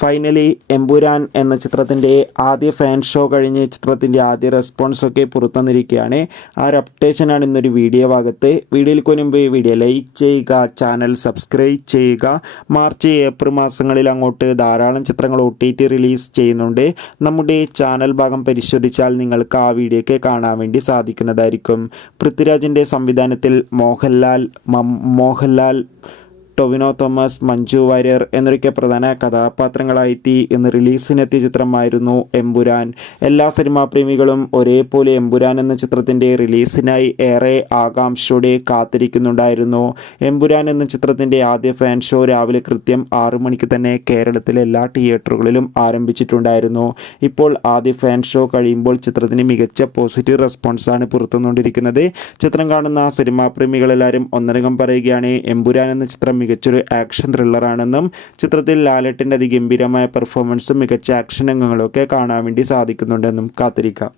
Finally Empuraan എന്ന ചിത്രത്തിൻ്റെ ആദ്യ ഫാൻ ഷോ കഴിഞ്ഞ് ചിത്രത്തിൻ്റെ ആദ്യ റെസ്പോൺസൊക്കെ പുറത്തുവന്നിരിക്കുകയാണ്. ആ ഒരു അപ്ഡേഷനാണ് ഇന്നൊരു വീഡിയോ ഭാഗത്ത്. വീഡിയോയ്ക്ക് മുൻപ് വീഡിയോ ലൈക്ക് ചെയ്യുക, ചാനൽ സബ്സ്ക്രൈബ് ചെയ്യുക. മാർച്ച് ഏപ്രിൽ മാസങ്ങളിൽ അങ്ങോട്ട് ധാരാളം ചിത്രങ്ങൾ OTT റിലീസ് ചെയ്യുന്നുണ്ട്. നമ്മുടെ ചാനൽ ഭാഗം പരിശോധിച്ചാൽ നിങ്ങൾക്ക് ആ വീഡിയോയ്ക്ക് കാണാൻ വേണ്ടി സാധിക്കുന്നതായിരിക്കും. പൃഥ്വിരാജിൻ്റെ സംവിധാനത്തിൽ മോഹൻലാൽ, ടൊവിനോ തോമസ്, മഞ്ജു വാര്യർ എന്നൊക്കെ പ്രധാന കഥാപാത്രങ്ങളായെത്തി ഇന്ന് റിലീസിനെത്തിയ ചിത്രമായിരുന്നു എമ്പുരാൻ. എല്ലാ സിനിമാ പ്രേമികളും ഒരേപോലെ എമ്പുരാൻ എന്ന ചിത്രത്തിൻ്റെ റിലീസിനായി ഏറെ ആകാംക്ഷയോടെ കാത്തിരിക്കുന്നുണ്ടായിരുന്നു. എമ്പുരാൻ എന്ന ചിത്രത്തിൻ്റെ ആദ്യ ഫാൻ ഷോ രാവിലെ കൃത്യം 6 മണിക്ക് തന്നെ കേരളത്തിലെ എല്ലാ തിയേറ്ററുകളിലും ആരംഭിച്ചിട്ടുണ്ടായിരുന്നു. ഇപ്പോൾ ആദ്യ ഫാൻ ഷോ കഴിയുമ്പോൾ ചിത്രത്തിന് മികച്ച പോസിറ്റീവ് റെസ്പോൺസാണ് പുറത്തുവന്നുകൊണ്ടിരിക്കുന്നത്. ചിത്രം കാണുന്ന സിനിമാ പ്രേമികളെല്ലാവരും ഒന്നടങ്കം പറയുകയാണ് എമ്പുരാൻ എന്ന ചിത്രം മികച്ചൊരു ആക്ഷൻ ത്രില്ലറാണെന്നും ചിത്രത്തിൽ ലാലേട്ടൻ്റെ അതിഗംഭീരമായ പെർഫോമൻസും മികച്ച ആക്ഷൻ രംഗങ്ങളൊക്കെ കാണാൻ വേണ്ടി സാധിക്കുന്നുണ്ടെന്നും കാത്തിരിക്കാം.